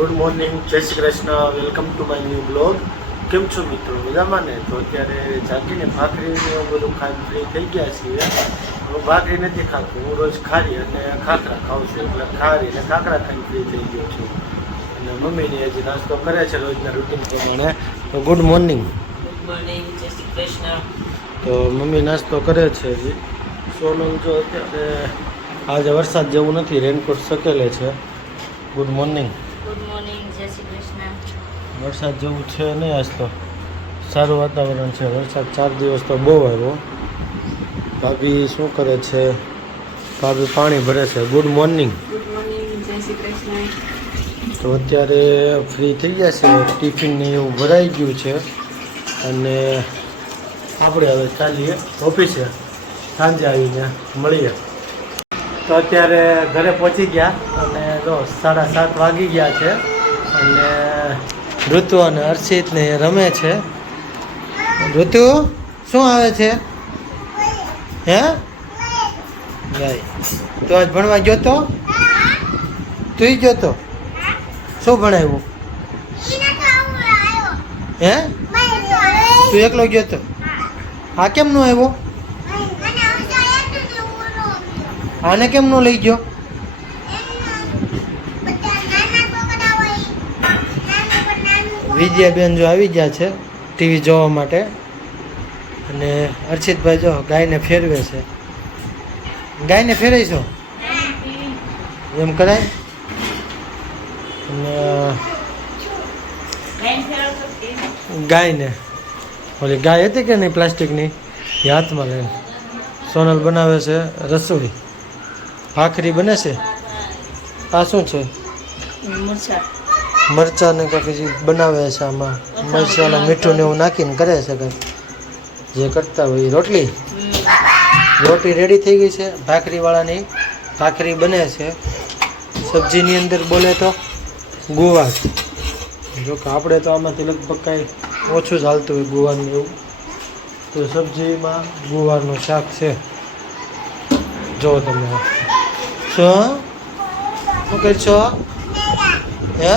Good morning, જય Shri Krishna, welcome to my new blog. કેમ છો મિત્રો, મજામાં ને? તો અત્યારે જાગીને ભાખરી એવું બધું ખાઈને ફ્રી થઈ ગયા છીએ. હું ભાખરી નથી ખાતો, હું રોજ ખારી અને ખાખરા ખાઉં છું, એટલે ખારી અને ખાખરા ખાઈને ફ્રી થઈ ગયો છું. અને મમ્મીની હજી નાસ્તો કરે છે રોજના રૂટીન પ્રમાણે. તો ગુડ મોર્નિંગ. ગુડ મોર્નિંગ, જય શ્રી કૃષ્ણ. તો મમ્મી નાસ્તો કરે છે હજી. સોનલ જો અત્યારે આજે વરસાદ જેવું નથી, રેનકોટ સકેલે છે. Good morning. ગુડ મોર્નિંગ, જય શ્રી કૃષ્ણ. વરસાદ જેવું છે નહીં, આજ તો સારું વાતાવરણ છે. વરસાદ 4 દિવસ તો બહુ આવ્યો. ભાભી શું કરે છે? ભાભી પાણી ભરે છે. Good morning. ગુડ મોર્નિંગ, જય શ્રી કૃષ્ણ. તો અત્યારે ફ્રી થઈ ગયા છે, ટિફિન ને એવું ભરાઈ ગયું છે અને આપણે હવે ચાલીએ ઓફિસે. સાંજે આવીને મળીએ. તો અત્યારે ઘરે પહોંચી ગયા અને જો 7:30 વાગી ગયા છે અને ઋતુ અને હર્ષિત ને રમે છે. ઋતુ શું આવે છે? હે ગાય. તો આજ ભણવા ગયો તો? તું ગયો તો? શું ભણાવ્યું? હે તું એકલો ગયો તો? આ કેમ નો આવ્યો? આને કેમ નો લઈ ગયો? વિજયાબેન જો આવી ગયા છે ટીવી જોવા માટે અને હર્ષિતભાઈ જો ગાયને ફેરવે છે. ગાયને ફેરવીશો એમ કરાય? અને ગાયને ઓલી ગાય હતી કે નહીં પ્લાસ્ટિકની, એ હાથમાં લઈને સોનલ બનાવે છે રસોઈ. ભાખરી બને છે. આ શું છે? મરચાં ને કંઈક બનાવે છે. આમાં મરચાં મીઠું ને એવું નાખીને કરે છે કંઈક જે કરતા હોય. રોટલી રેડી થઈ ગઈ છે. ભાખરીવાળાની ભાખરી બને છે. સબ્જીની અંદર બોલે તો ગુવાર. જો કે આપણે તો આમાંથી લગભગ કાંઈ ઓછું જ હાલતું હોય ગુવારનું એવું. તો સબ્જીમાં ગુવારનું શાક છે. જો તમે શું કરશો? હે